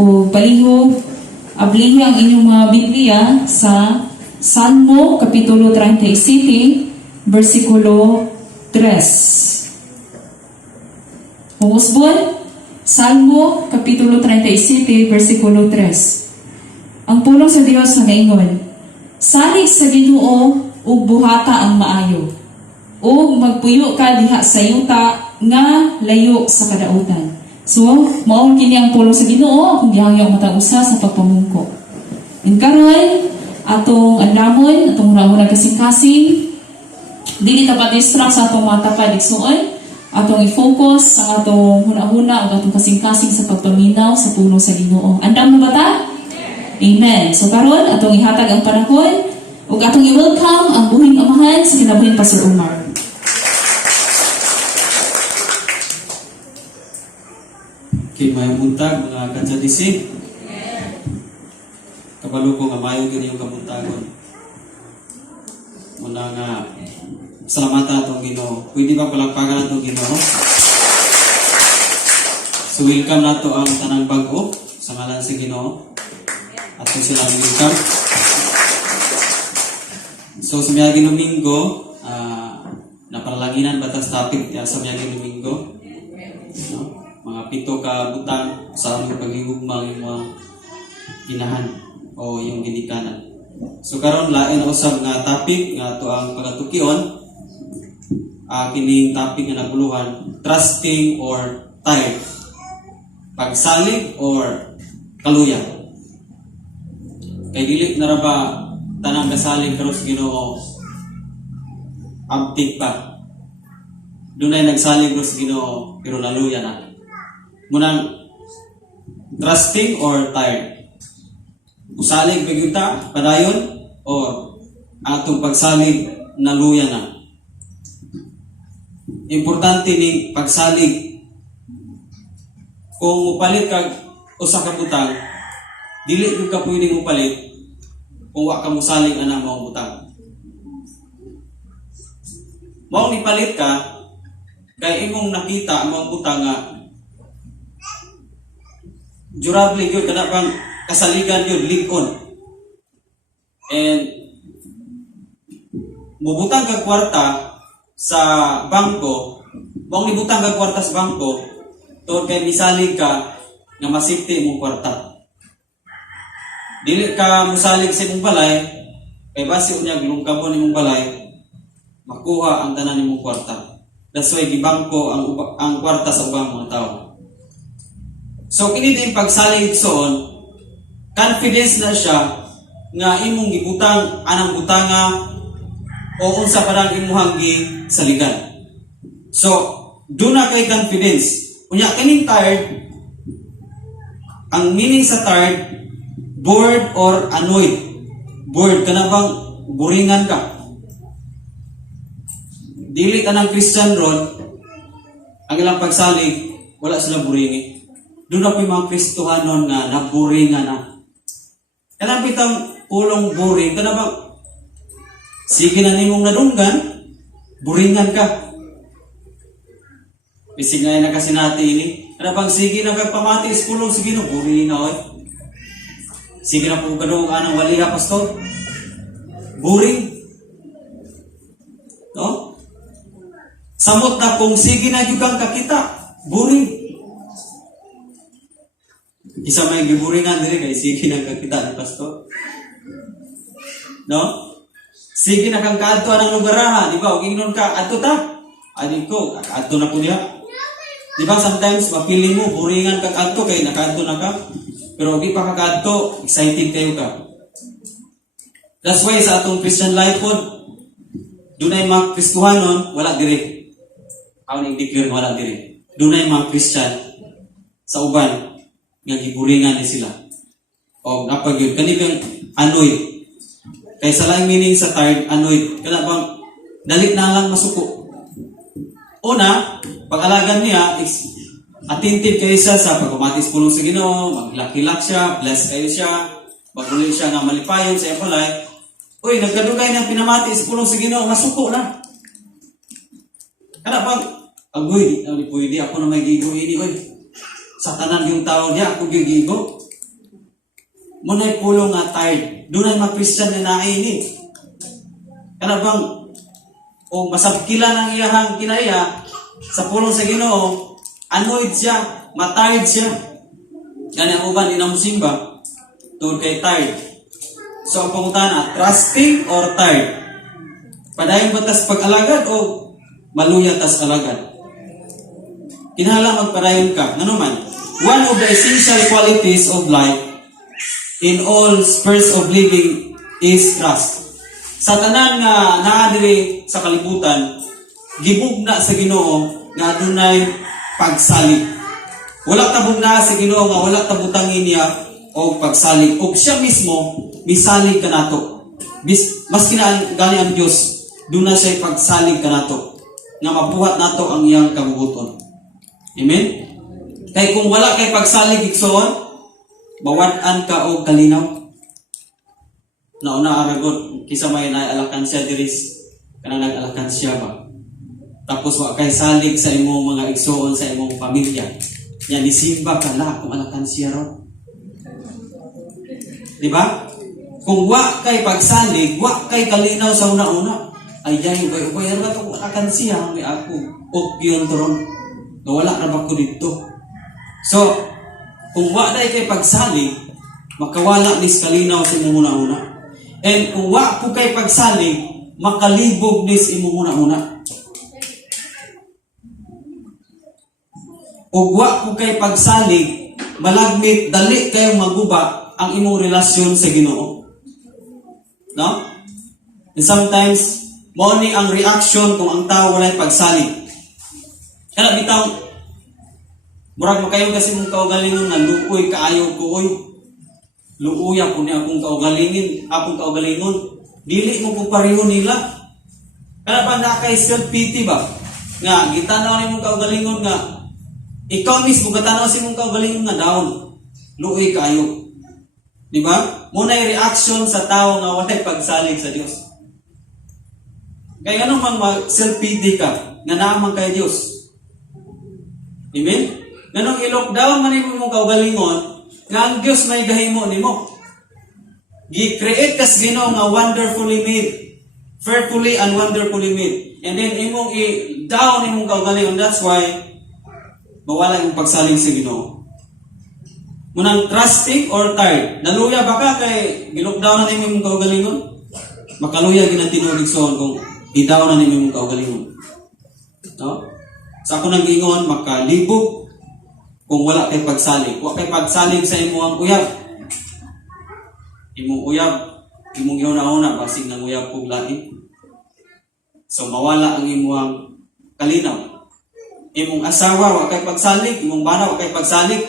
o palihog, ablihi ang inyong mga Biblia sa Salmo Kapitulo 37, versikulo 3. Humusbon, Salmo Kapitulo 37, versikulo 3. Ang pulong sa Dios nga ingon, salig sa Ginoo ug buhata ang maayo, ug magpuyo ka diha sa yuta nga layo sa kadautan. So, mao kini ang pulong sa Ginoo kung gihangyo matag usa sa pagpamungko. And karon atong andamon, atong una kasing-kasing, dili ta pa-distract sa atong mga tapadigsuon, atong i-focus sa atong huna-huna ug atong kasing-kasing sa pagpaminaw sa pulong sa Ginoo. Andam na ba ta? Amen. So karon atong ihatag ang panahon ug atong i-welcome ang buhing amahan sa kinabuhing Pastor Omar. Okay, mayong buntag mga kadsadisi. Kabalo ko nga mayo gini yung kabuntagon. Muna nga salamatan atong Ginoo. Pwede ba palakpakan atong Ginoo? So welcome nato ang tanang bag-o sa ngalan sa Ginoo. Ato sila welcome. So sa miyagi Domingo, napalalanginan batas topic sa miyagi Domingo. No? Mga 7 ka butang sa among paghigugmang yung mga ginahan o yung ginikanan. So karon lain usab nga topic nga to ang pagatukion. Kining topic nga naguluhan, trusting or tired. Pagsalig or kaluya. Kay dili na ra ba tanang kasalig karon sa Ginoo abtik pa. Dunay nagsalig karon sa Ginoo pero naluya na. Munang trusting or tired. Usalig bigita padayon or atong pagsalig naluya na. Importante ni pagsalig. Kung mupalit kag usa ka butang, dili gyud ka pwedeng mupalit kung wa ka mosalig ana mao butang. Mao ni palit ka kay imong nakita mao butang nga durable gyud kana pang kasaligan gyud ligon. And mubutang kag kwarta sa bangko, mao ni butang kag kwarta sa bangko tungod kay misalig ka nga masipti imong kwarta. Dili ka musalig sa imong balay kay basi unya gilungkabon imong balay makuha ang tanan imong kwarta. That's why gibangko ang kwarta sa ubang mga tao. So kini din pagsalig soon, confidence na siya nga imong gibutang anang butanga o unsa parang imong saligan. So do na kay confidence. Unya kining tired, ang meaning sa tired, bored or annoyed. Bored ka na bang buringan ka? Dili tanang Christian ron, ang ilang pagsalig, wala sila buringi. Doon na po yung mga Kristohanon nga naburingan na. Kaya pitang pulong buring, ka na bang sige na nimong nadunggan, buringan ka. Bisig na yun na kasi natin ini. Kaya bang sige na kagpamati is pulong, sige na, buring na oy. Sige na po ganong anong waliha, pastor. Buring. No? Samot na kung sige na yung kang kakita, buring. Isa may giburingan diri kay sige na kakita ni pastor. No? Sige na kang kaadto anang lugaraha, di ba? Og ingnon ka adto ta. Ani ko, adto na ko niya. Di ba sometimes mapili mo buringan kag adto kay nakaadto na ka. Pero di pa ka kaadto, excited kayo ka. That's why sa atong Christian life pod dunay mga Kristohanon wala diri. Ako ning declare wala diri. Dunay mga Christian sa uban nga giburingan ni sila. O napagyud kani bang annoyed. Kay sa laing meaning sa tired, annoyed. Kana bang dalit na lang masuko. Una, pag-alagan niya, attentive kayo siya sa pagkumatis pulong sa Ginoo, maglakilak siya, bless kayo siya, maguli siya nga malipayon sa iyang balay. Uy, nagkadugay ng pinamati sa pulong sa Ginoo, masuko na. Kana bang agoy, pwede ako na may gigo ini, oy. Sa tanan yung tao niya, ako gigigo. Muna'y pulong nga tired. Doon ay mga Christian na nainit. Kana bang, o masabkilan ang iyahang kinaya, sa pulong sa Ginoo, annoyed siya, matired siya. Gani ang uban, inamusimba, tungkol kay tired. So, ang pangutana, trusting or tired? Padayon ba tas pag-alagad o maluya tas alagad? Kinahanglan magpadayon ka. Ano man? One of the essential qualities of life in all spheres of living is trust. Sa tanan nga naa diri sa kalibutan, gibugna sa Ginoo nga adunay pagsalig. Wala ta bugna sa Ginoo nga wala ta butangin niya og pagsalig. Og siya mismo misalig kanato. Mas gani ang Dios, duna siya pagsalig kanato nga mabuhat nato ang iyang kabubuton. Amen? Kay kung wala kay pagsalig igsoon, bawat-an ka og kalinaw. Nauna aragot, kisa may naalakan siya diris, kanang nag-alakan siya ba? Tapos wa kay salig sa imong mga igsoon sa imong pamilya. Yan, isimba ka na kung alakan siya ron. Di ba? Kung wa kay pagsalig, wa kay kalinaw sa una-una, ay yan, ubay-ubay, ano ba ito kung alakan siya, may ako, o yun ron. Wala na ba ko dito? So, kung wa na kay pagsalig, makawala nis kalinaw sa imong una-una. And kung wa po kay pagsalig, makalibog nis imong una-una. Kung wa po kay pagsalig, malagmit, dali kayong maguba ang imong relasyon sa Ginoo. No? And sometimes, mo ni ang reaction kung ang tao walay pagsalig. Kaya bitaw, murag makayo kasi mong kaugalingon na luoy kaayo ko oy. Luuya po niya akong kaugalingon. Dili mo po pareho nila. Kaya ba na kay self-pity ba? Nga, gitanaw ni mong kaugalingon nga, ikaw mismo katanaw si mong kaugalingon nga daon. Luoy kaayo. Di ba? Muna yung reaction sa tao nga walay pagsalig sa Dios. Kaya anong mang self-pity ka, nga naman kay Dios. Amen? Ganong i-lockdown man mo mong kaugalingon, nga ang Diyos may gahimo ni mo. Gi-create kas Ginoo nga wonderfully made. Fearfully and wonderfully made. And then imong i-down imong kaugalingon. That's why, mawala imong pagsaling sa Ginoo. Munang trusting or tired. Naluya ba ka kay gi-lockdown na imong kaugalingon? Makaluya ginatinulig soon kung i-down na imong kaugalingon. No? Sa ako nang ingon, makalibog kung wala kay pagsalig. Wala kay pagsalig sa imong uyab. Imong uyab, imong una-una, basig ng uyab kong lahi. So, mawala ang imong kalinaw. Imong asawa, wala kay pagsalig. Imong bana, wala kay pagsalig.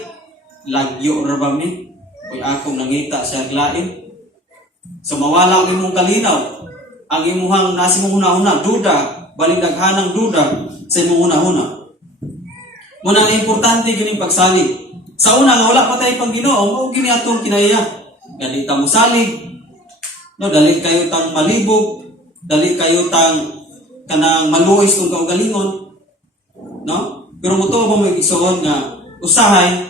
Lagyo ra ba mi? Kung akong nangita siya lain. So, mawala ang imong kalinaw. Ang imuhang nasi mong una-una, duda, baligdaghanang duda sa imong una-una. Muna ang importante gining pagsalig. Sa una nga wala pa tayo pang Ginoo, mao gini atong kinaya. Dali ta mo salig. No, dali kayo tang malibog, dali kayo tang kanang maluoy kung kaugalingon. No? Pero muto ba mo igsuon nga usahay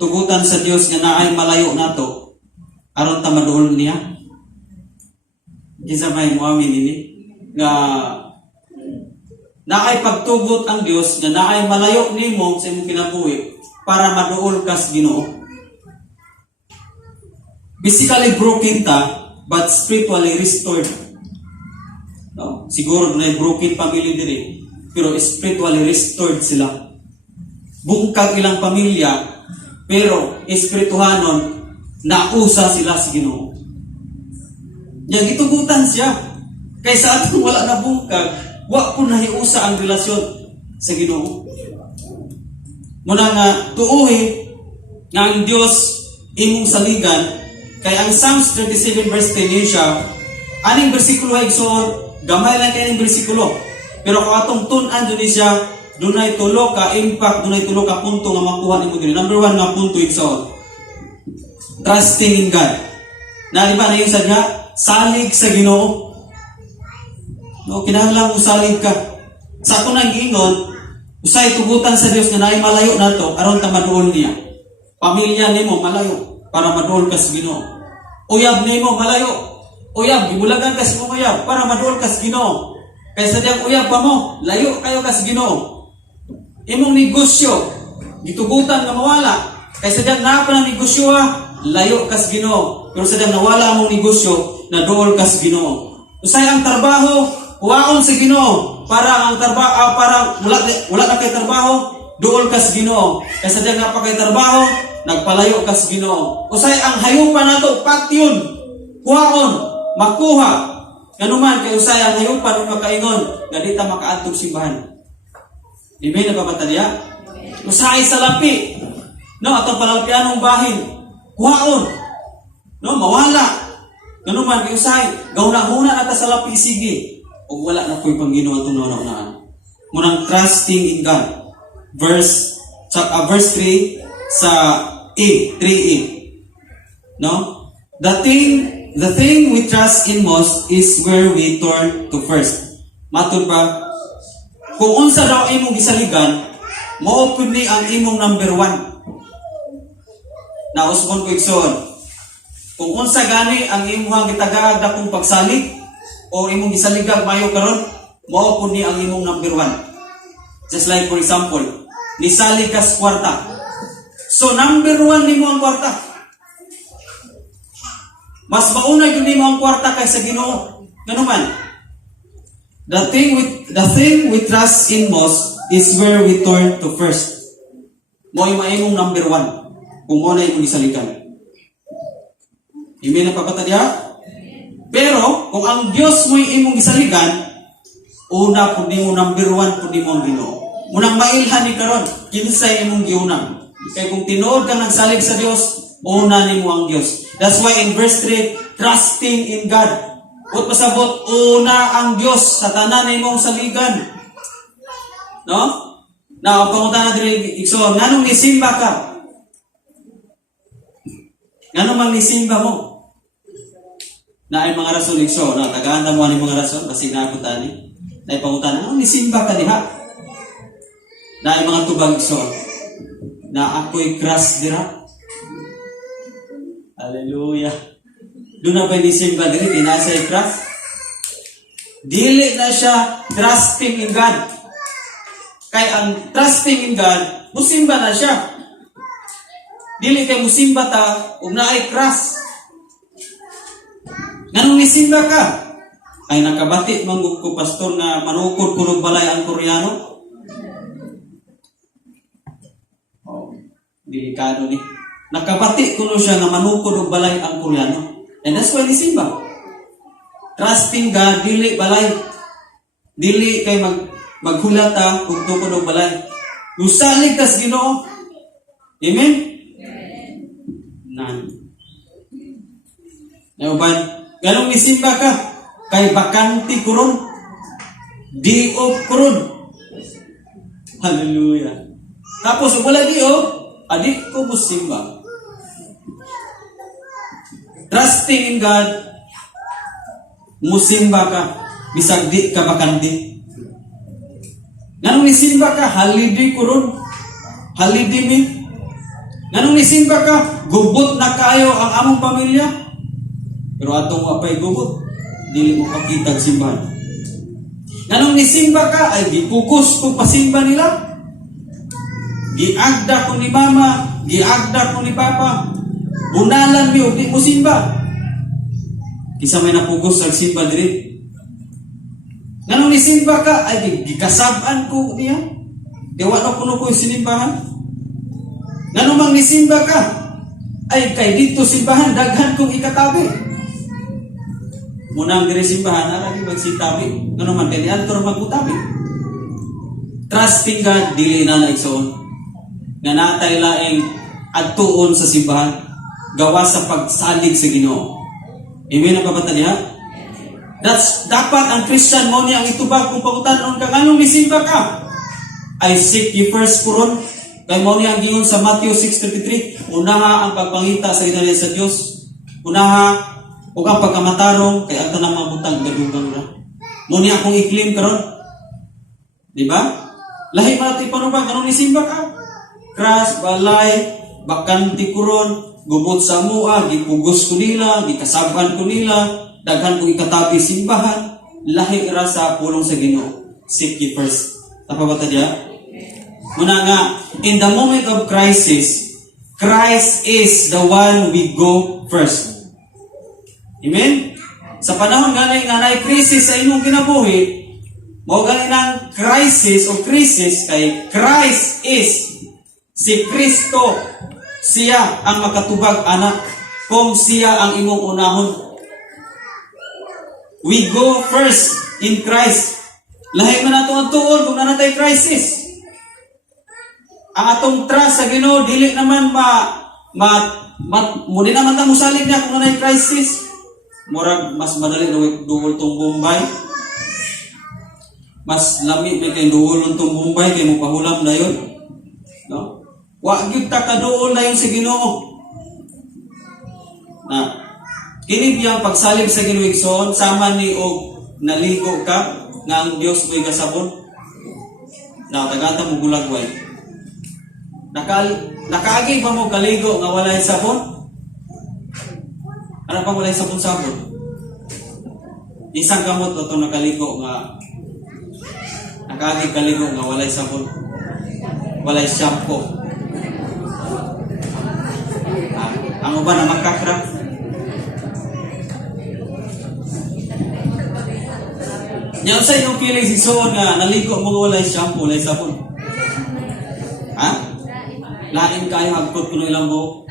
tugutan sa Dios nga naay malayo nato aron ta maduol niya. Kinsa may muamin ini nga naay pagtugot ang Dios nga naay malayo nimo sa imong kinabuhi para maduol kas Ginoo. Physically broken ta but spiritually restored. No? Siguro na broken family diri pero spiritually restored sila. Bungkag ilang pamilya pero espirituhanon nausa sila sa Ginoo. Yang gitugutan siya kaysa atong wala na bungkag. Wa po nahiusa ang relasyon sa Ginoo. Muna nga tuuhi nga ang Dios imong saligan kay ang Psalms 37 verse 10 siya aning bersikulo ay igsoon gamay lang kay aning bersikulo pero kung atong tun-an dun siya dunay tulo ka impact, dunay tulo ka punto nga makuha nimo dinhi. Number 1 nga punto igsoon, trusting in God. Na di ba na yung sadya salig sa Ginoo. No, kinahanglan mo salig ka. Sa ako nang giingon, usay tugutan sa Dios nga naay malayo nato aron ta maduol niya. Pamilya nimo malayo para maduol ka sa Ginoo. Uyab nimo malayo. Uyab gibulagan kas mo uyab para maduol kas Ginoo. Kaysa diyang uyab pa mo, layo kayo kas Ginoo. Imong negosyo gitugutan nga mawala. Kaysa diyang naa pa ng negosyo layo kas Ginoo. Pero sa diyang nawala among negosyo, naduol kas Ginoo. Usay ang trabaho, kuwaon sa Ginoo. Para ang trabaho, para wala na kay trabaho, duol kas Ginoo. Kaysa diyang napakay trabaho, nagpalayo kas Ginoo. Usay ang hayupan nato patyon, kuwaon, makuha. Ganuman kay usay ang hayupan ug makaingon, ganita makaadtog simbahan. Amen na ba diya? Usay sa lapi. No, atong palalpianong bahin, kuwaon. No, mawala. Ganuman kay usay, gawna-huna ata sa lapi sige. Ug wala na koy Panginoon atong naunaan. Munang trusting in God. Verse 3 sa 3a. No? The thing we trust in most is where we turn to first. Matud ba? Kung unsa daw imong gisaligan, mao pud ni ang imong number 1. Nausbon ko igsoon. Kung unsa gani ang imong gitagaag dakong pagsalig o imong gisaligag mayo karon, mao pud ni ang imong number 1. Just like for example, nisalig kas kwarta. So number 1 nimo ang kwarta. Mas mauna gyud nimo ang kwarta kaysa Ginoo. Nganuman? The thing we trust in most is where we turn to first. Mo imong number 1 kung mo na imong gisaligan. Amen na papata diha? Pero kung ang Dios mo imong gisaligan, una pud nimo number 1 pud nimo ang Ginoo. Munang mailhan ni karon, kinsay imong giunang. Kay kung tinuod ka nagsalig sa Dios, una nimo ang Dios. That's why in verse 3, trusting in God. Kung pasabot, una ang Dios sa tanan nimong saligan. No? Now, pangunta na diri igsoon, nganong nisimba ka? Nganong mang nisimba mo? Na ay mga rason igsoon, no? Tagaan mo ani mga rason, kasi napunta ni. Na pangunta na, nganong nisimba ka diha? Na ay mga tubag igsoon, na ako'y crush dira. Hallelujah. Doon na ba nisimba diri, di na siya crush? Dili na siya trusting in God. Kay ang trusting in God, musimba na siya. Dili kay musimba ta, ug naay crush. Nganong nisimba ka? Ay nakabati manggug ko pastor nga manukod kunog balay ang Koreano. Delikado ni. Nakabati kuno siya nga manukod og balay ang Koreano. And that's why nisimba. Trusting God, dili balay. Dili kay maghulata kung tukod og balay. Usalig tas Ginoo. Amen? Nan. Nauban, ganong nisimba ka? Kay bakanti kuron. Diop kuron. Hallelujah. Tapos wala diop, adik ko musimba. Trusting in God, musimba ka, bisag di ka bakanti. Nganong nisimba ka, halidi kuron, halidi mi. Nganong nisimba ka, gubot na kayo ang among pamilya. Pero atong apay gubot, dili mo pakitag simbahan. Nganong nisimba ka, ay gipukus kung pasimba nila. Giagda ko ni mama, giagda ko ni papa. Bunalan mi og di mo simba. Kisa may napugos sa simba diri. Nganong nisimba ka ay gikasab-an ko niya. Dewa na kuno ko sinimbahan. Nganong mang nisimba ka ay kay dito simbahan daghan kong ikatabi. Munang diri simbahan ara gi magsitabi. Nganong man kay antor magutabi. Trusting God dili na igsoon. Nga natay laing adtuon sa simbahan. Gawa sa pagsalig sa Ginoo. Amen ang babata niya? That's dapat ang Christian mo niya ang itubag kung pangutanon ka nganong nisimba ka. I seek ye first puron. Kay mo niya ang gingon sa Matthew 6:33, unaha ang pagpangita sa ginaharian sa Dios. Unaha ug ang pagkamatarong kay ang tanang mga butang gadugang ra. Mo niya akong i-claim karon. Di ba? Lahi man ti panubag nganong nisimba ka. Crush, balay, bakanti kuron, gubot sa mua, gipugos ko nila, gikasabhan ko nila, daghan ko ikatabi simbahan, lahi ra sa pulong sa Ginoo. Seek ye first. Tapa ba ta diya? Muna nga, in the moment of crisis, Christ is the one we go first. Amen? Sa panahon nga na crisis sa inyong kinabuhi, mao gani ng crisis o crisis kay Christ is si Kristo. Siya ang makatubag anak kung siya ang imong unahon. We go first in Christ. Lahi man ato ang tuon kung nanatay crisis. Ang atong trust sa Ginoo dili naman muli naman ta musalig na kung nanay crisis. Murag mas madali duol tong Bombay. Mas lami na kay duol tong Bombay kay mo pahulam dayon. No? Wa gyud ta kaduol dayon sa Ginoo. Na kini biyang pagsalig sa Ginoo igsoon sama ni og naligo ka nga ang Dios mo'y gasabon. Na tagata mo gulagway. Nakaagi ba mo kaligo nga walay sabon? Ano pa walay sabon-sabon? Isang kamot ito nakaligo nga nakaagi kaligo nga walay sabon. Walay shampoo. Ang uban na makakra. Yan sa inyong feeling si Soon nga naligo mo nga walay shampoo, walay sabon. Ha? Lain kayo hagkot kuno ilang buhok.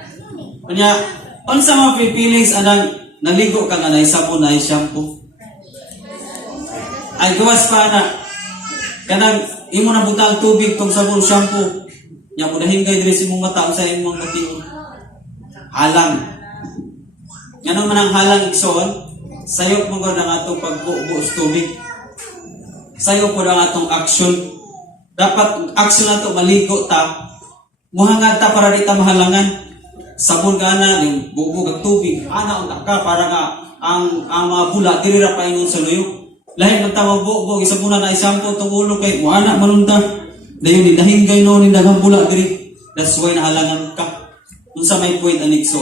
Kanya, unsa mga feelings anang naligo ka nga na sabon na shampoo. Ay gawas pa na kanang imo na butang tubig tong sabon shampoo. Nya mudahin kay diri sa imong mata sa imong matiun. Halang. Ngano man ang halang igsoon? Sayop mo gud ang atong pagbuo sa tubig. Sayop po ang atong action. Dapat action nato maligo ta. Muhangad ta para di ta mahalangan. Sabon gana yung bubog at tubig. Ana unta ka para nga ang mga bula diri ra paingon sa luyo. Lahi man ta magbubog isabuna na isampo tong ulo kay muana manunta. Dayon ni dahinggay no ni daghang bula diri. That's why nahalangan ka. Unsa may point anig so.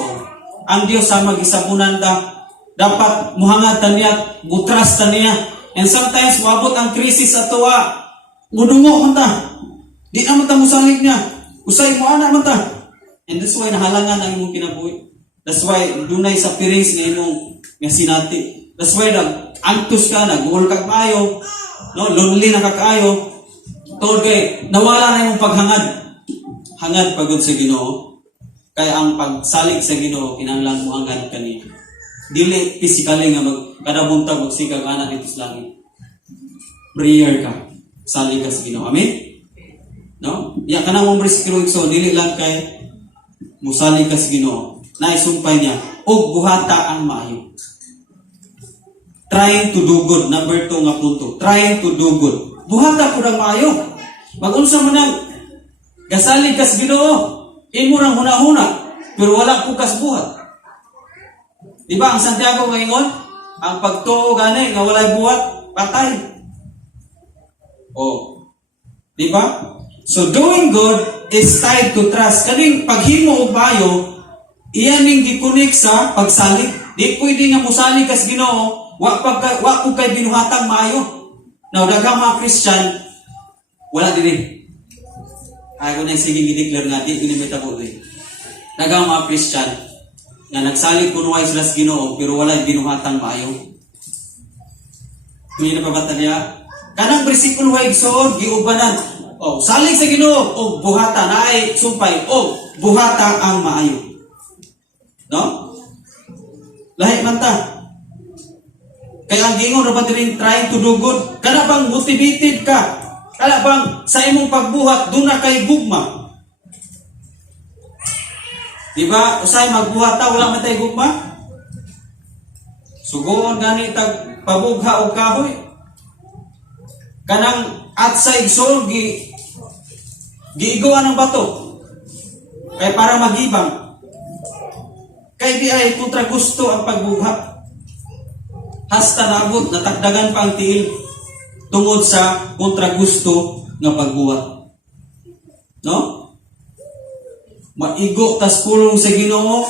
Ang Dios sa magisabunan ta dapat muhangad ta niya, butras ta niya. And sometimes wabot ang krisis atoa. Mudungo man ta. Di na man ta musalig niya. Usay mo ana man ta. And that's why nahalangan ang imong kinabuhi. That's why dunay sa pirings nga imong nga sinati. That's why antus ka na, guol ka kaayo, no, lonely na ka kaayo. Tungod kay nawala na imong paghangad. Hangad pagod sa Ginoo. Kaya ang pagsalig sa Ginoo kinahanglan mo hangad kaniya. Dili physically nga kada buntag og sikag ana dito sa langit. Prayer ka. Salig ka sa Ginoo. Amen. No? Ya kanang mong bersikulo so dili lang kay musalig ka sa Ginoo. Naisumpay niya og buhata ang maayo. Trying to do good. Number 2 nga punto. Trying to do good. Buhata pud ang maayo. Mag-unsa man ang gasalig ka sa Ginoo, imo rang hunahuna pero wala ko kas buhat. Diba ang Santiago ngayon, ang pagtuo gani nga walay buhat, patay. Oh. Diba? So doing good is tied to trust. Kaning paghimo og maayo, iyan ning gikunik sa pagsalig. Di pwede nga musalig kas Ginoo, wa ko kay binuhatang maayo. Now daghang mga Christian wala diri. Ay ko na sige gi-declare nga di inimitabo rin. Daghang mga Christian nga nagsalig kuno ay sila sa Ginoo pero wala binuhatang maayo. Kuya na pabata niya. Kanang bersikulo ay igsoon giubanan. Oh, salig sa Ginoo og buhata na ay sumpay og buhata ang maayo. No? Lahi man ta. Kaya ang gingon ra ba diri trying to do good? Kana bang motivated ka? Kana bang sa imong pagbuhat duna kay gugma? Diba? Usay magbuhat ta wala man tay gugma? Sugoon gani tag pabugha og kahoy. Kanang outside soul giiguan ng bato kay para magibang kay di ay kontra gusto ang pagbuhat hasta naabot natakdagan pa ang tiil tungod sa kontra gusto nga pagbuhat, no? Maigo tas pulong sa Ginoo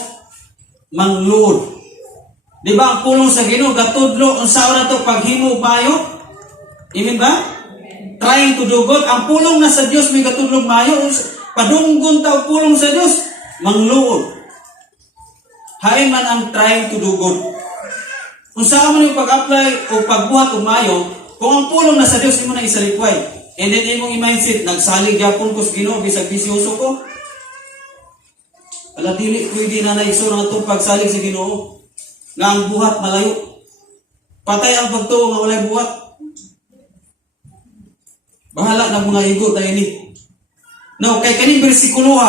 mangluod. Di ba ang pulong sa Ginoo gatudlo unsa ora to paghimo maayo? Amen ba? Trying to do good. Ang pulong na sa Dios may gatudlo maayo. Padunggon ta og pulong sa Dios mangluod. Hain man ang trying to do good. Unsa man yung pag-apply o pagbuhat og maayo, kung ang pulong na sa Dios imo na isalikway. And then imong i-mindset nagsalig gyapon ko sa Ginoo bisag bisyoso ko. Ala dili pwede na naiso nga itong pagsalig sa Ginoo nga ang buhat malayo. Patay ang pagtuo nga walay buhat. Bahala na mga igo tayo ni. Now, kay kaning bersikulo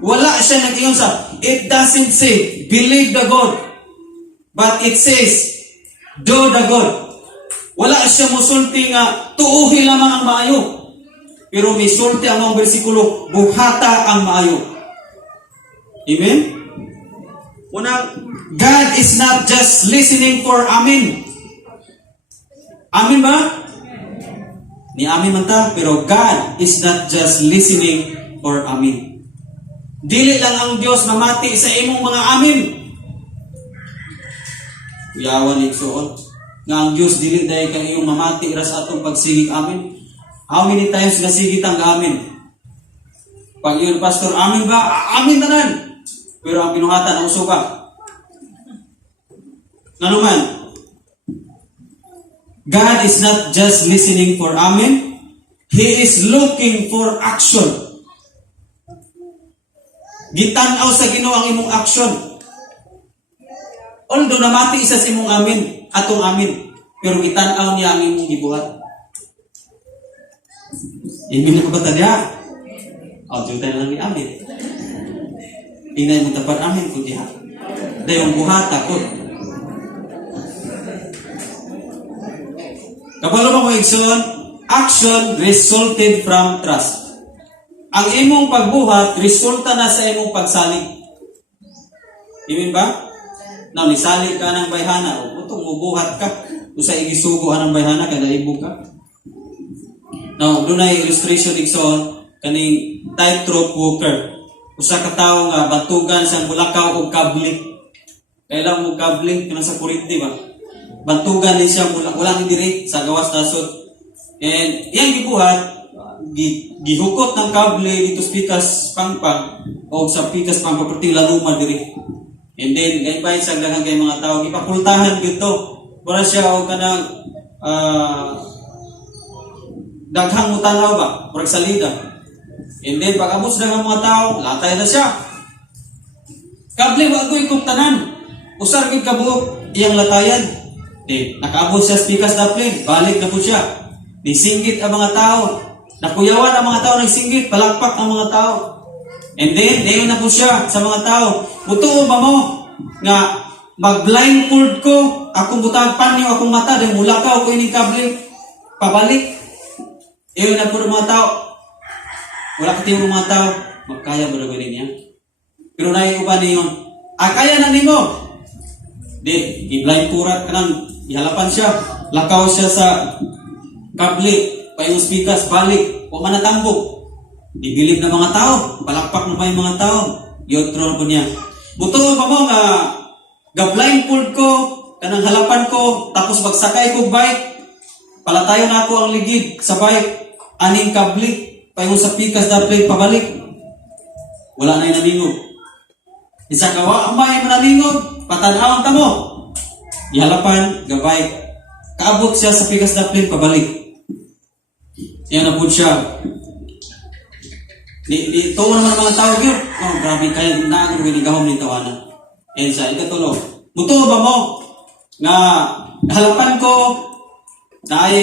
wala siya nag-iyon sa, it doesn't say, believe the God. But it says, do the God. Wala siya musulti nga, tuuhi lamang ang maayo. Pero may sulti ang mga bersikulo, buhata ang maayo. Amen? Unang, God is not just listening for amen. Amen ba? Ni amen man ta, pero God is not just listening for amen. Dili lang ang Dios mamati sa imong mga amen. Kuyawan igsoon nga ang Dios dili dahil kang iyong mamati ra sa atong pagsigig amen. How many times nga sigit ang amen? Pag iyon pastor, amen ba? Amen tanan. Pero ang pinuhatan ang usuga. Nga naman, God is not just listening for amen. He is looking for action. Gitanaw sa Ginoo ang imong action. Although namati isa sa imong amen, atong amen, pero gitanaw niya ang imong gibuhat. Amen na ba tanya? O, juta na lang ni amen. Inay mo tapat amen ko diha. Dayong buhat ako. Kabalo mo igsoon, action resulted from trust. Ang imong pagbuhat resulta na sa imong pagsalig. Amen ba? Now nisalig ka ng bayhana o utong mubuhat ka. Usa igisugo anang bayhana kada ibog ka. Now dunay illustration igsoon kaning tightrope walker. Usa ka tawo nga bantugan sa mulakaw og kable. Kailang mo kable kanang sa kurente ba? Bantugan din siya walang direct sa gawas nasod. And yang gibuhat gihukot ng kable dito sa pikas pangpang o sa pikas pangpang perti laluma diri. And then gaypay sa daghang kay mga tao gipapultahan dito. Para siya og kanang daghang mutanaw ba? Murag salida. And then pag abot sa daghang mga tao, latay na siya. Kable wa ko ikot tanan. Usar gid kabuok iyang latayan. Nakaabot siya sa pikas na plane, balik na po siya. Nisinggit ang mga tao. Nakuyawan ang mga tao, nagsinggit, palakpak ang mga tao. And then, dayon na po siya sa mga tao. Buto ba mo nga mag-blindfold ko, akong butang panyo, akong mata, dahil mulakaw ko ining kable, pabalik. Dayon na po ng mga tao. Wala katiyo ng mga tao, magkaya ba na gawin niya? Pero nahin ko ba niyon? Kaya na ni mo. Di, i-blindfurat ka nang ihalapan siya, lakaw siya sa kable, payong spikas, balik, o manatambok. Dibilib na mga tao, palakpak na pa yung mga tao, yotron po niya. Buto pa mo nga, ga-blindfold ko, kanang halapan ko, tapos magsakay ko bike, palatayo na ako ang ligid sa bike, aning kable, payong sa pikas na plate, pabalik. Wala na yung naningog. Isa kawa, amay mo naningog, patanawang ka mo. Ihalapan, gabay. Kaabot siya sa pikas na plane, pabalik. Yan na po siya. Ito naman ang mga tao yun. Oh, grabe kaya na ang ginigahom ni tawanan. And sa ikatulo, buto ba mo nga halapan ko na ay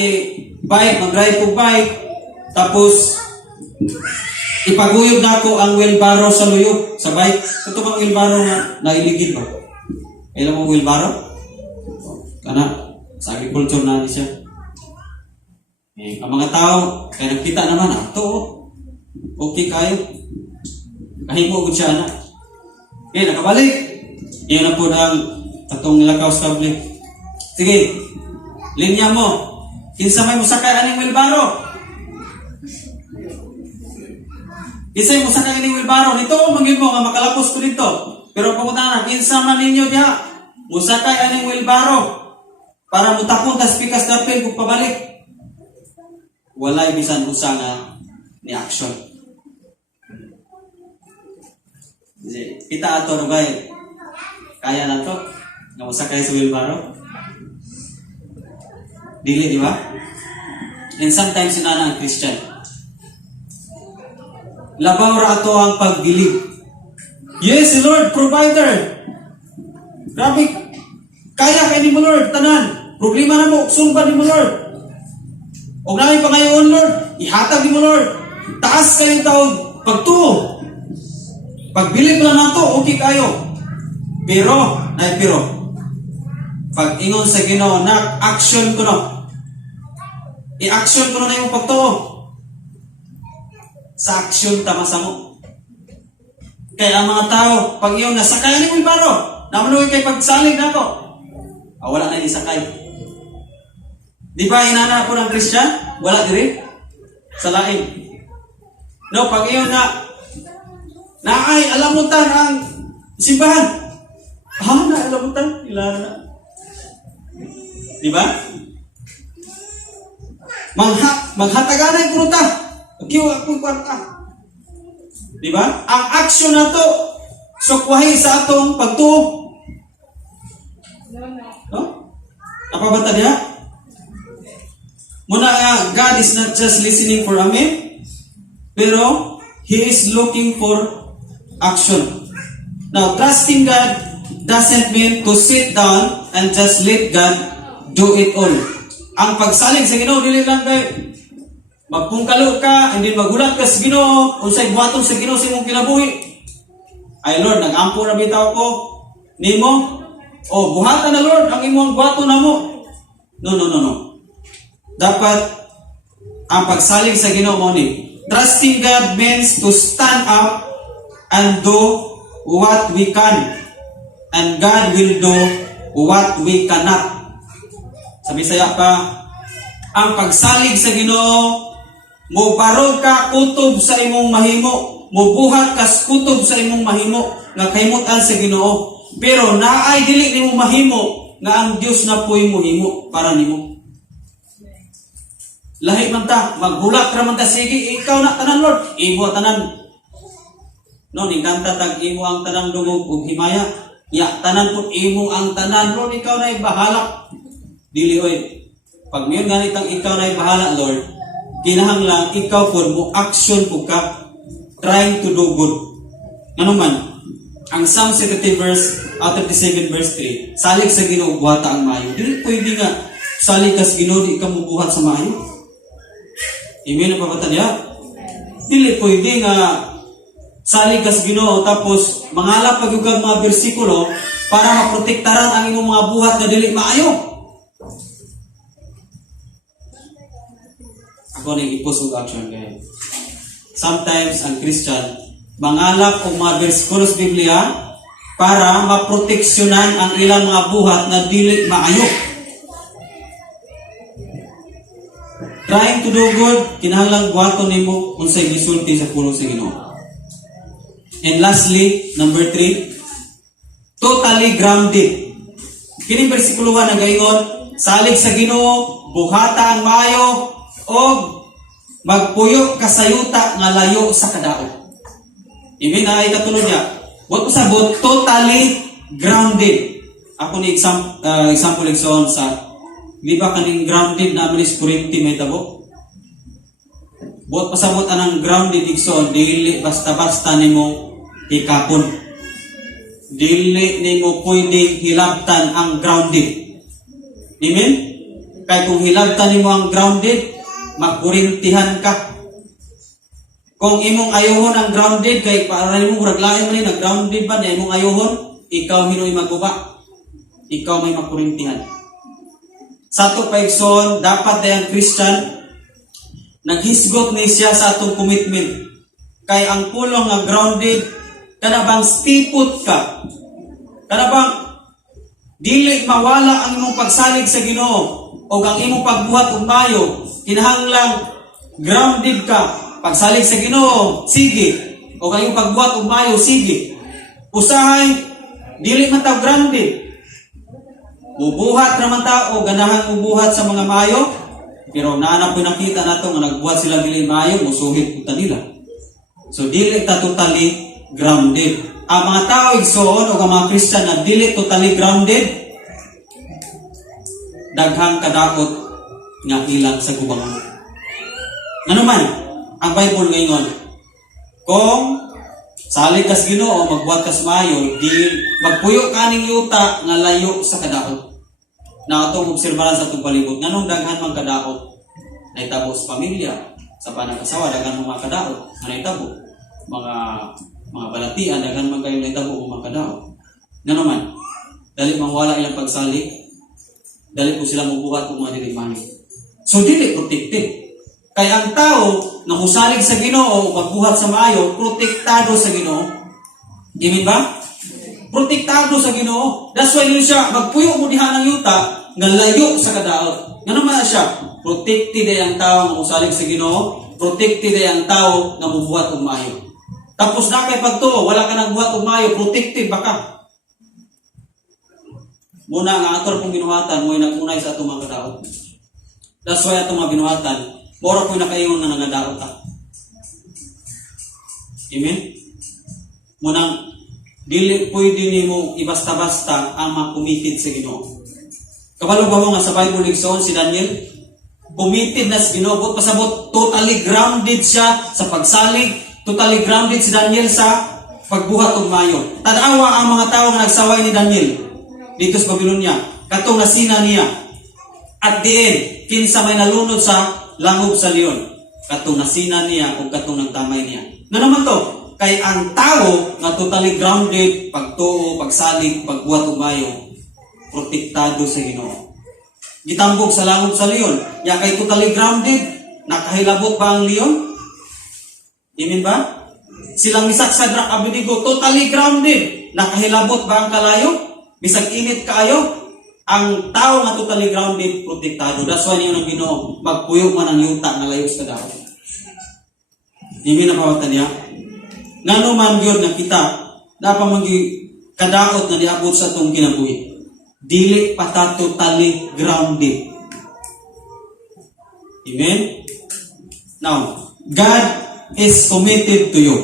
bike, mag-drive ko bike, tapos ipaguyog na ako ang wheelbarrow sa luyog, sa bike. Ito bang wheelbarrow na nailigid ba? Kailan mo wheelbarrow? Kana, sa agriculture na siya. Ang mga tao, kaya nakita naman, ito, okay kayo. Kahimo ko siya na. Okay, nakabalik. Iyon na po ang tatong nilakaw sa kable. Sige, linya mo. Kinsa may musakay aning wheelbarrow. Kinsa may musakay aning wheelbarrow. Nito, mangin mo nga makalapos ko dito. Pero pangutan na, kinsa man ninyo diha, musakay aning wheelbarrow para mutapon tas pikas dapil kung pabalik. Walay bisan usa nga ni action. Kita ato nugay. Kaya na to nga musakay sa wheelbarrow. Dili, di ba? And sometimes sinana ang Christian. Labaw ra ato ang pagbilib. Yes, Lord, provider. Grabe, kaya kay ni mo, Lord, tanan. Problema na mo, sumpa ni mo, Lord. O namin pa ngayon, Lord, ihatag ni mo, Lord. Taas kayo taog pagtuo. Pagbilib lang nato, okay kayo. Pero, pag ingon sa Ginoo, na action ko no. I-action ko na yung pagtuo. Sa action tamasa mo. Kaya ang mga tao, pag iyong nasakay ni wheelbarrow, namunuwi kay pagsalig na ako. Wala na isakay. Di ba inana po ng Christian? Wala diri? Sa lain. No, pag iyong ay alamutan ang simbahan. Na alamutan? Ilan na. Di ba? Maghataganay ko ta. Kiwa ko kwarta. Di ba? Ang action na to, sukwahi sa atong pagtuo. No? Napabata niya? Muna God is not just listening for amen, pero He is looking for action. Now, trusting God doesn't mean to sit down and just let God do it all. Ang pagsalig sa Ginoo, dili lang kayo magpungkalo ka, and then magulat ka sa Ginoo, unsay buhaton sa Ginoo sa imong kinabuhi. Ay Lord, nag-ampo na bitaw ko nimo. O buhatan na Lord ang imong buhaton namo. No. Dapat ang pagsalig sa Ginoo mo ni. Trusting God means to stand up and do what we can, and God will do what we cannot. Sabi saya pa, ang pagsalig sa Ginoo, mubarog ka kutob sa imong mahimo, mubuhat ka kutob sa imong mahimo nga kahimutan sa Ginoo. Pero naay dili nimo mahimo nga ang Dios na puy mohimo para nimo. Lahi man ta, magbulat ra man ta, sige ikaw na tanan Lord, imo tanan. No, ni kanta tag imo ang tanan dungog ug himaya. Ya tanan pud imo ang tanan Lord, ikaw na bahala. Dili oy. Pag mayon ganit ang ikaw na bahala Lord, kinahanglan ikaw po mo action po ka trying to do good. Ano man, ang Psalm 70 37 verse 3, salig sa Ginoo buhata ang maayo. Dili pwede nga salig ka sa Ginoo di ka mubuhat sa maayo. Amen na papatan niya? Dili pwede nga salig ka sa Ginoo tapos mangalap pag yung mga bersikulo para maprotektaran ang imong mga buhat na dili maayo. Ako na ipos og action kayo. Sometimes ang Christian mangalap og mga bersikulo sa Biblia para maproteksyonan ang ilang mga buhat na dili maayo. Trying to do good, kinahanglan buhaton nimo unsay gisulti sa pulong sa Ginoo. And lastly, number 3, totally grounded. Kini bersikulo 1 nagaingon, salig sa Ginoo, buhata ang maayo o magpuyo kasayuta nga layo sa kadaot. Amen na ay katulad niya. What pasabot totally grounded. Ako ni example exon sa di ba kaning grounded na manis kurente may tabo. Buot pasabot anang grounded igsoon dili basta-basta nimo ikapon. Dili nimo pwedeng hilabtan ang grounded. Amen? Kaya kung hilabtan nimo ang grounded, magkurintihan ka. Kung imong ayohon ang grounded, kay para nimo raglain man ni nag-grounded ba na imong ayohon, ikaw hinoy maguba. Ikaw may magkurintihan. Sa ato paigsoon, dapat ang Christian naghisgot ni siya sa atong commitment. Kay ang pulong nga grounded, kana bang stipot ka? Kana bang dili mawala ang imong pagsalig sa Ginoo o ang imong pagbuhat og maayo, kinahanglang grounded ka. Pagsalig sa Ginoo, sige. O ang imong pagbuhat og maayo, sige. Usahay dili man ta grande. Ubuhat naman tao, ganahan ubuhat sa mga mayo, pero naanap ko nakita nato nga nagbuhat sila dili mayo, musuhit punta nila. So dili ta totally grounded. Ang mga tao igsoon o ang mga Christian na dili totally grounded, daghang kadaot nga ilang sa gubangon. Ano man ang Bible ngayon? Kung salig kas Ginoo magbuhat kas mayo, di magpuyo kaning yuta nga layo sa kadaot. Na atong obserbahan sa atong palibot, nganong daghan man kadaot nahitabo sa pamilya, sa panag-asawa daghan man mga kadaot nga nahitabo, mga balatian daghan man kayo nahitabo mga kadaot. Ngano man, dali man wala ilang pagsalig, dali po sila mubuhat og mga dili mayo. So dili protected. Kaya ang tao na musalig sa Ginoo o magbuhat sa maayo, protektado sa Ginoo. Dimin ba? Protektado sa Ginoo. That's why yun siya, magpuyo mo diha ng yuta, nga layo sa kadaot. Nga naman siya, protected ay ang tao nga musalig sa Ginoo, protected ay ang tao nga mubuhat og maayo. Tapos na kay pagtuo, wala ka nang buhat og maayo, protected baka. Muna nga ator pong binuhatan, mo nagunay sa atong mga kadaot. That's why atong mga binuhatan, mora po nakaingon na nangadaot ka. Amen? Munang, dili pwede nimo ibasta-basta ang makumitid sa Ginoo. Kabalo ba mo nga sa Bible ligsoon si Daniel? Committed na sa Ginoo, but pasabot totally grounded siya sa pagsalig, totally grounded si Daniel sa pagbuhat og maayo. Tanawa ang mga tao nga nagsaway ni Daniel dito sa Babylonia, katong nasina niya. At the end, kinsa may nalunod sa langob sa leon, katong nasina niya o katong nagtamay niya. Nga naman to, kay ang tao nga totally grounded, pagtuo, pagsalig, pagbuhat og maayo, protektado sa Ginoo. Gitambog sa langob sa leon, ya kay totally grounded, nakahilabot ba ang leon? Amen ba? Silang misak sa Shadrach, Abednego, totally grounded, nakahilabot ba ang kalayo? Bisag init kaayo? Ang tao nga totally grounded, protektado. That's why niyo ng Ginoo, magpuyog man ang yuta na layo sa kadaot. Amen na pawatan niya? Ngano man gyud nga kita dapat magi kadaot nga diabot sa atong kinabuhi. Dili pa ta totally grounded. Amen. Now, God is committed to you.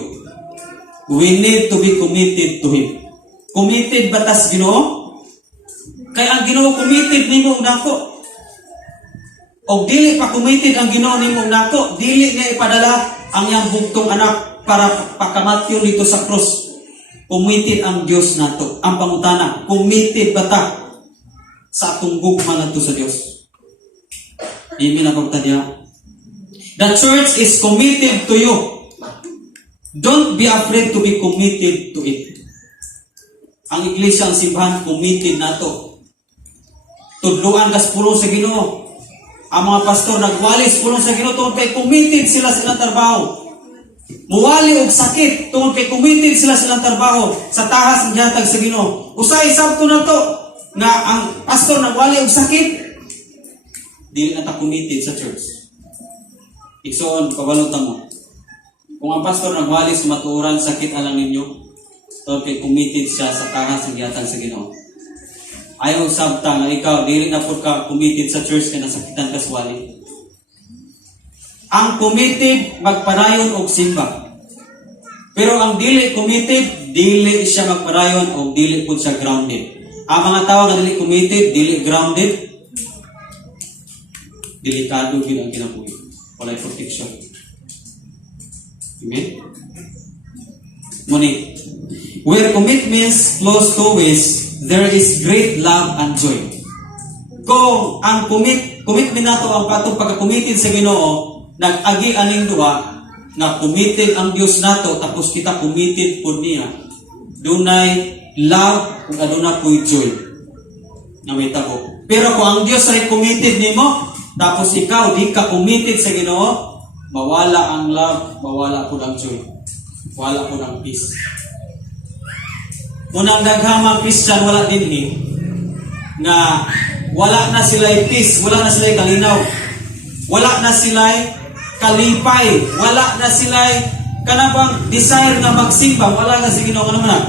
We need to be committed to Him. Committed ba tas Ginoo? Kaya ang Ginoo committed nimo nako. O dili pa committed ang Ginoo nimo nako, dili niya ipadala ang iyang bugtong anak para pakamatyo dito sa cross. Committed ang Dios nato. Ang pangutana, committed ba ta sa atong gugma nato sa Dios? Amen na pagtadya. The church is committed to you. Don't be afraid to be committed to it. Ang iglesia, ang simbahan, committed nato. Tudluan kas pulong sa Ginoo. Ang mga pastor nagwalis pulong sa Ginoo tungod kay committed sila silang trabaho. Muwali og sakit tungod kay committed sila silang trabaho sa tahas ng gihatag sa Ginoo. Usay sabto na to nga ang pastor nagwali og sakit, dili na ta committed sa church. Igsoon, pabalutan mo. Kung ang pastor nagwali sa matuoran sakit alang ninyo, tungod kay committed siya sa tahas ng gihatag sa Ginoo. Ayaw sabta nga ikaw dili na pud ka committed sa church kay nasakitan ka sa wali. Ang committed magpadayon og simba. Pero ang dili committed, dili siya magpadayon og dili pud siya grounded. Ang mga tao nga dili committed, dili grounded, delikado gid ang kinabuhi. Walay protection. Amen. Muni, where commitments flows two ways, there is great love and joy. Kung ang commitment nato ang patong pagka-committed sa Ginoo, nag-agi aning duha na committed ang Dios nato tapos kita committed pud niya. Dunay love ug aduna puy joy na may tabo. Pero kung ang Dios ay committed nimo tapos ikaw di ka committed sa Ginoo, mawala ang love, mawala pud ang joy. Wala pud ang peace. Unang daghang Christian wala dinhi nga wala na sila'y peace, wala na sila'y kalinaw, wala na sila'y kalipay, wala na sila'y kanabang desire na magsimba, wala na si Ginoo. Ano man?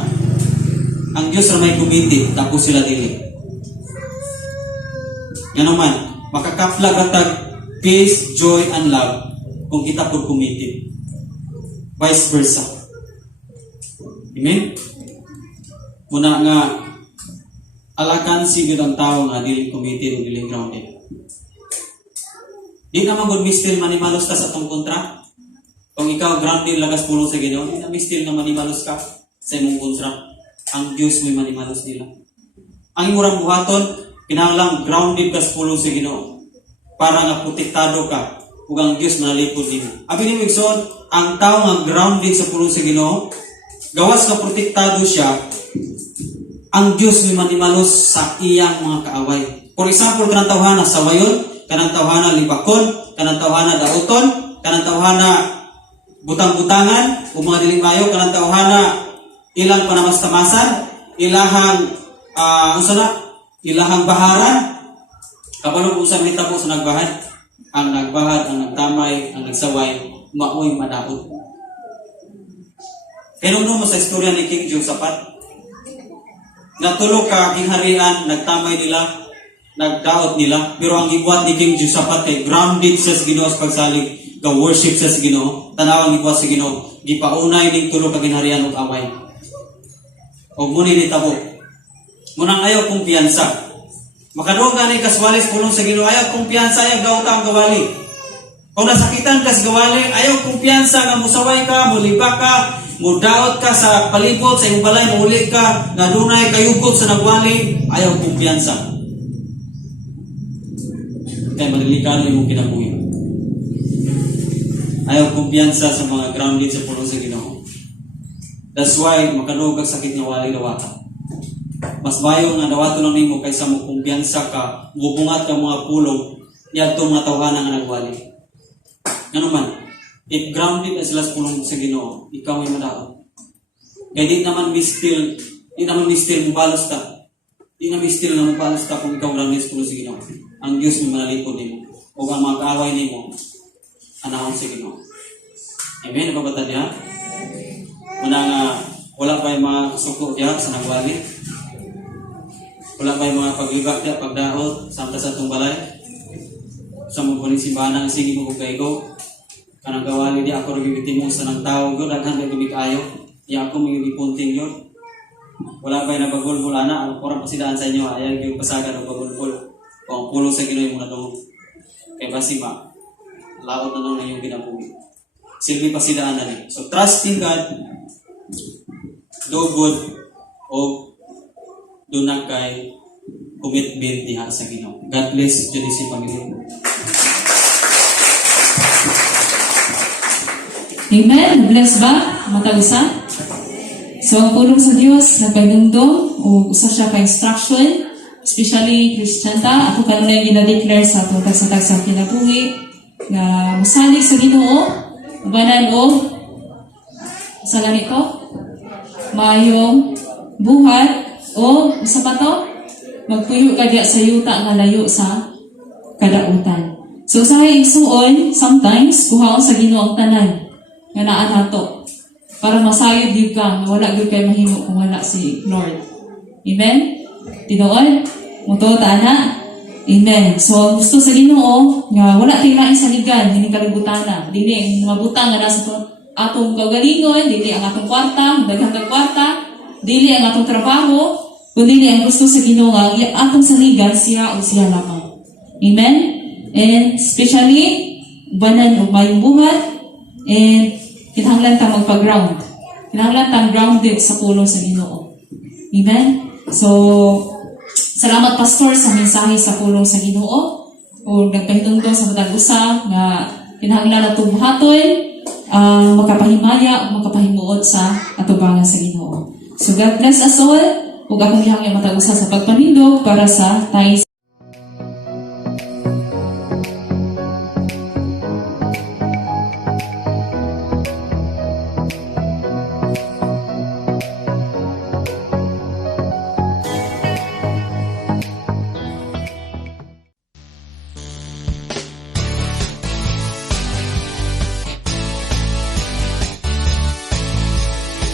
ang Dios ra may committee tapos sila dili. Yan naman, makakaplag atag peace, joy, and love kung kita po committed. Vice versa. Amen? Muna nga, alakan sigud ang tao nga dili committed o dili grounded. Di naman good mistil manimalos ka sa tong kontra. Kung ikaw grounded lagas pulong sa Ginoo, di na mistil nga manimalos ka sa imong kontra. Ang Dios may manimalos nila. Ang imong buhaton, kinahanglang grounded ka sa pulong sa Ginoo para nga protektado ka ug ang Dios manalipod nimo. Abi ni Wilson, ang tao nga grounded sa pulong sa Ginoo, gawas ka protektado siya, ang Dios may manimalos sa iyang mga kaaway. For example, kanang tawhana sawayon, kanang tawhana libakon, kanang tawhana dauton, kanang tawhana butang-butangan, o mga dili mayo, kanang tawhana ilang panamas-tamasan, ilahang ilahang baharan. Kapalo usab hitabo sa nagbahad, ang nagbahad, ang nagtamay, ang nagsaway, maoy madaot. Kinumno mo sa istorya ni King Josaphat, natulog ka kingharian, nagtamay nila, nagdaot nila, pero ang gibuhat ni King Josaphat kay grounded sa Ginoo sa pagsalig, ka-worship sa Ginoo, tanawang gibuhat sa Ginoo, gipaunay ning tulog ka kinharian ug away. O muni ni tabo. Munang ayaw kumpiyansa. Makaduog gani kaswalis pulong sa Ginoo, ayaw kumpiyansa, ayaw gawta ang gawali. Kung nasakitan ka sa gawali, ayaw kumpiyansa nga musaway ka, muliba ka, mudaot ka sa palibot, sa iyong balay, mahuli ka, na dunay kayugod sa nagwali, ayaw kumpiyansa. Kaya malilikano yung kinabuhi. Ayaw kumpiyansa sa mga grounded sa pulong sa Ginoo. That's why makaduog ang sakit nga wali dawata. Mas bayo nga dawato lang nimo kaysa mo kumpiyansa ka, mubungat ka mga pulong, yadto mga tawhana nga nagwali. Ano man, if grounded as last pulong sa Ginoo, ikaw ay madaot. Kaya di naman mistil mubalos ta. Di na mistil na mubalos ta kung ikaw grounded sa pulong sa Ginoo. Ang Diyos may manalipod nimo. O ang mga kaaway nimo, anahon sa Ginoo. Amen? Nababata niya? Muna nga, wala pa yung mga kasuko diya sa nagwali. Wala pa yung mga paglibak diya, pagdaot, samta sa itong balay. Sa mga puning simbahan, sige mo kung kayo. Kanang gawali di ako nagigiti mo sa ng tao yun, daghan na gumik ayo. Di ako magiging punting yun. Wala pa yung nabagulbul, ana. Ang kurang pasidaan sa inyo, ayaw yung pasagan ng bagulbul. O ang pulo sa Ginoo yung muna doon. Kaya basi ma, laot na lang na yung ginabuhi. Silbi pasidaan na rin. So trust in God, do good, o do na kay commitment diha sa Ginoo. God bless dyan si pamilya. Amen. Bless ba? Matag-usa? So, ang pulong sa Diyos, nagpagundong, o usa siya ka instruction, especially Christian ta, ako kanunay ginadeclare sa atong tagsatag sa kinabuhi, na musalig sa Ginoo, ubanan o, sa ganito, mayong buhat, o, sa pa to, magpuyo ka diya sa yuta nga layo sa kadautan. So, sa igsuon, sometimes, kuhaon sa Ginoo ang tanan, nga naan nato para masayod gyud ka nga wala gyud kay mahimo kung wala si Lord. Amen. Tinuod muto ta na. Amen. So gusto sa Ginoo nga wala tay lain sa ligan hining kalibutan, dili mga butang nga nasa atong kaugalingon, dili ang atong kwarta, daghang kag kwarta, dili ang atong trabaho, kundi ang gusto sa Ginoo nga atong saligan siya o siya lamang. Amen. And especially banan og mayong buhat, and kinahanglan ta magpa-ground. Kinahanglan ta grounded sa pulong sa Ginoo. Amen? So, salamat Pastor sa mensahe sa pulong sa Ginoo. O nagpahitungto sa matag usa nga kinahanglan nato buhaton, makapahimaya o makapahimuot sa atubangan sa Ginoo. So, God bless us all. Ug akong ihangyo matag usa sa pagpanindog para sa tayo